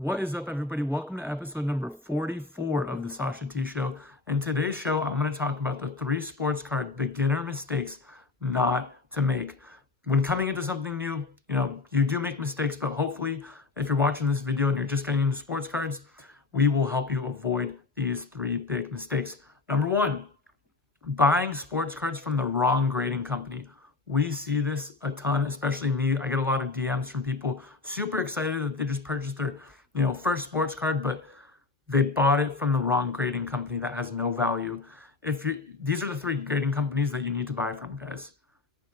What is up, everybody? Welcome to episode number 44 of the Sasha T Show. In today's show, I'm going to talk about the 3 sports card beginner mistakes not to make. When coming into something new, you do make mistakes, but hopefully if you're watching this video and you're just getting into sports cards, we will help you avoid these 3 big mistakes. Number 1, buying sports cards from the wrong grading company. We see this a ton, especially me. I get a lot of DMs from people super excited that they just purchased their first sports card, but they bought it from the wrong grading company that has no value. These are the 3 grading companies that you need to buy from, guys.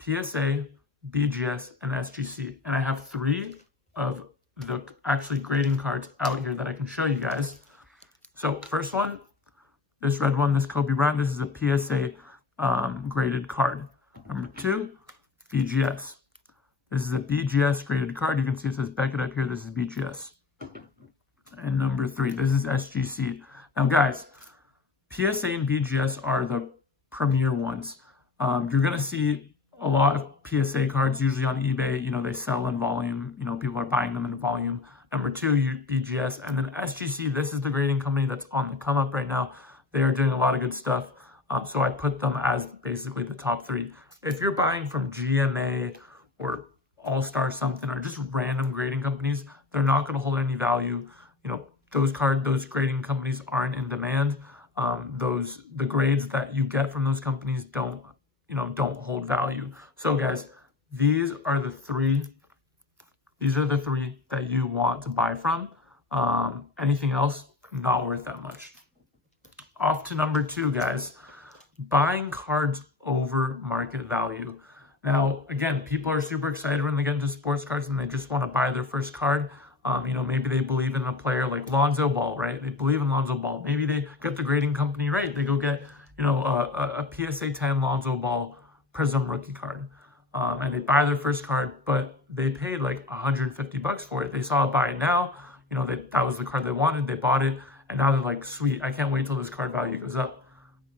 PSA, BGS, and SGC. And I have 3 of the actually grading cards out here that I can show you guys. So first one, this red one, this Kobe Bryant, this is a PSA graded card. Number 2, BGS. This is a BGS graded card. You can see it says Beckett up here. This is BGS. And number 3, this is SGC. Now, guys, PSA and BGS are the premier ones. You're going to see a lot of PSA cards usually on eBay. They sell in volume. People are buying them in volume. Number 2, BGS. And then SGC, this is the grading company that's on the come up right now. They are doing a lot of good stuff. So I put them as basically the top 3. If you're buying from GMA or All-Star something or just random grading companies, they're not going to hold any value. Those grading companies aren't in demand. The grades that you get from those companies don't hold value. So guys, these are the 3 that you want to buy from. Anything else, not worth that much. Off to number 2, guys. Buying cards over market value. Now, again, people are super excited when they get into sports cards and they just want to buy their first card. Maybe they believe in a player like Lonzo Ball, right? They believe in Lonzo Ball. Maybe they get the grading company right. They go get, a PSA 10 Lonzo Ball Prism rookie card. And they buy their first card, but they paid like $150 for it. They saw it buy it now. That was the card they wanted. They bought it. And now they're like, sweet, I can't wait till this card value goes up.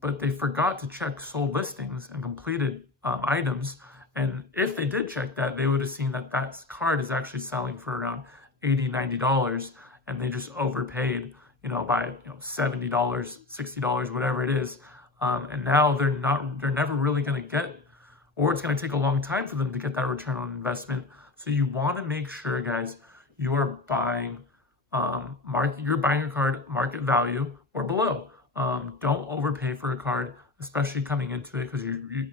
But they forgot to check sold listings and completed items. And if they did check that, they would have seen that that card is actually selling for around $80, $90, and they just overpaid, by $70, $60, whatever it is. And now they're never really going to get, or it's going to take a long time for them to get that return on investment. So you want to make sure, guys, you are buying you're buying your card market value or below. Don't overpay for a card, especially coming into it, because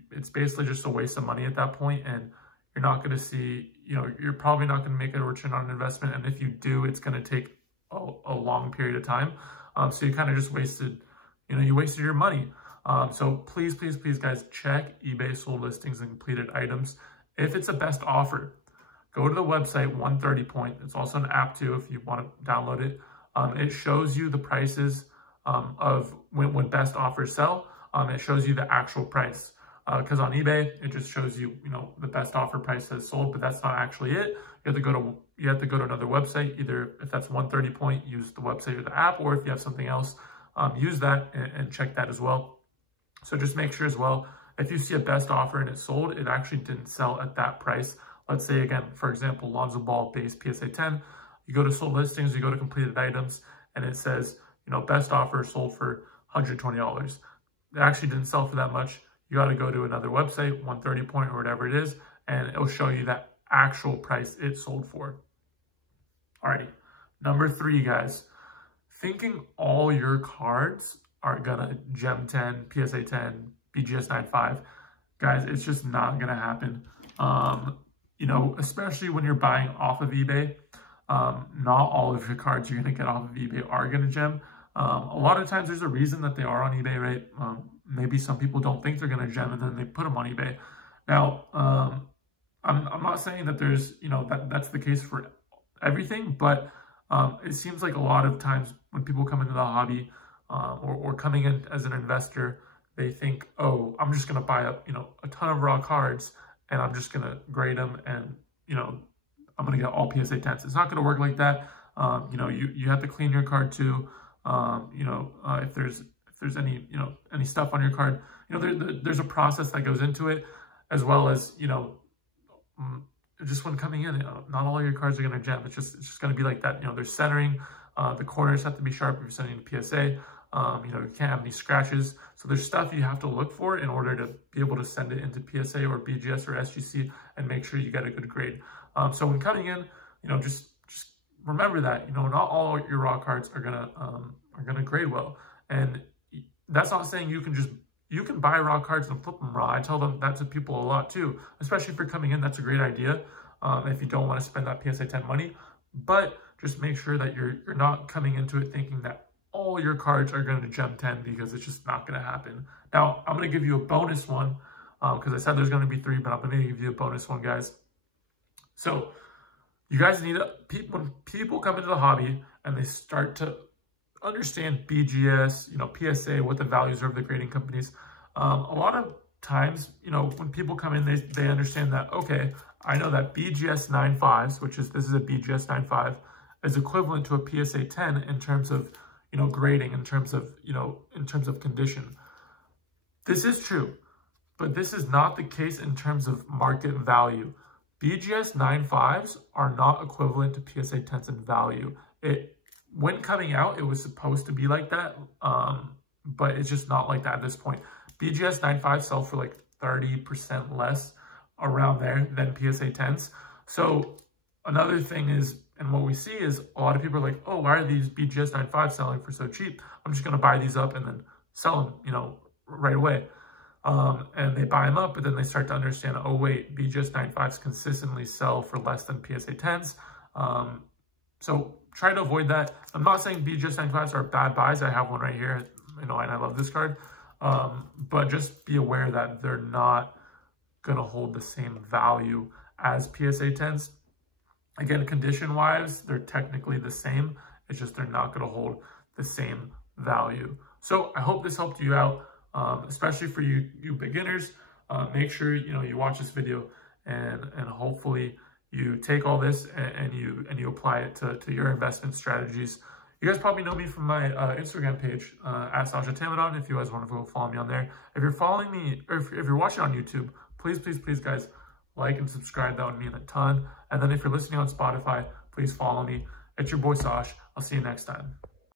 it's basically just a waste of money at that point, and you're not going to see, you're probably not going to make a return on investment. And if you do, it's going to take a long period of time. So you kind of just wasted, you wasted your money. So please, please, please, guys, check eBay sold listings and completed items. If it's a best offer, go to the website 130 Point. It's also an app too if you want to download it. It shows you the prices of when best offers sell. It shows you the actual price. Because on eBay, it just shows you, the best offer price that's sold, but that's not actually it. You have to go to another website. Either if that's 130 Point, use the website or the app, or if you have something else, use that and check that as well. So just make sure as well, if you see a best offer and it's sold, it actually didn't sell at that price. Let's say again, for example, Lonzo Ball base PSA 10. You go to sold listings, you go to completed items, and it says, best offer sold for $120. It actually didn't sell for that much. You got to go to another website, 130 Point or whatever it is, and it'll show you that actual price it sold for. Alrighty, number 3, guys. Thinking all your cards are gonna Gem 10, PSA 10, BGS 9.5. Guys, it's just not gonna happen. Especially when you're buying off of eBay, not all of your cards you're gonna get off of eBay are gonna gem. A lot of times there's a reason that they are on eBay, right? Maybe some people don't think they're going to gem and then they put them on eBay. Now, I'm not saying that there's, that's the case for everything, but it seems like a lot of times when people come into the hobby or coming in as an investor, they think, oh, I'm just going to buy up, a ton of raw cards and I'm just going to grade them and, I'm going to get all PSA 10s. It's not going to work like that. You have to clean your card too. If there's any, any stuff on your card, there's a process that goes into it, as well as, just when coming in, not all your cards are going to gem. It's just going to be like that. There's centering. The corners have to be sharp if you're sending to PSA. You can't have any scratches. So there's stuff you have to look for in order to be able to send it into PSA or BGS or SGC and make sure you get a good grade. So when coming in, just remember that, not all your raw cards are gonna grade well. And that's not saying you can buy raw cards and flip them raw. I tell them that to people a lot too, especially if you're coming in. That's a great idea if you don't want to spend that PSA 10 money. But just make sure that you're not coming into it thinking that all your cards are going to gem 10, because it's just not going to happen. Now, I'm going to give you a bonus one because I said there's going to be 3, but I'm going to give you a bonus one, guys. So you guys need when people come into the hobby and they start to understand BGS, PSA, what the values are of the grading companies. A lot of times, when people come in, they understand that, okay, I know that BGS 9.5s, this is a BGS 9.5, is equivalent to a PSA 10 in terms of, grading, in terms of condition. This is true, but this is not the case in terms of market value. BGS 9.5s are not equivalent to PSA 10s in value. When coming out, it was supposed to be like that, but it's just not like that at this point. BGS 9.5s sell for like 30% less around there than PSA 10s. So another thing is, and what we see is a lot of people are like, oh, why are these BGS 9.5s selling for so cheap? I'm just going to buy these up and then sell them, right away. And they buy them up, but then they start to understand, oh, wait, BGS 9.5s consistently sell for less than PSA 10s. So try to avoid that. I'm not saying BGS 9.5s are bad buys. I have one right here, and I love this card. But just be aware that they're not going to hold the same value as PSA 10s. Again, condition-wise, they're technically the same. It's just they're not going to hold the same value. So I hope this helped you out, especially for you beginners. Make sure you watch this video and hopefully you take all this and you apply it to your investment strategies. You guys probably know me from my Instagram page at Sasha T. If you guys want to go follow me on there. If you're following me, or if you're watching on YouTube, please, guys, like and subscribe. That would mean a ton. And then if you're listening on Spotify, please follow me. It's your boy Sash. I'll see you next time.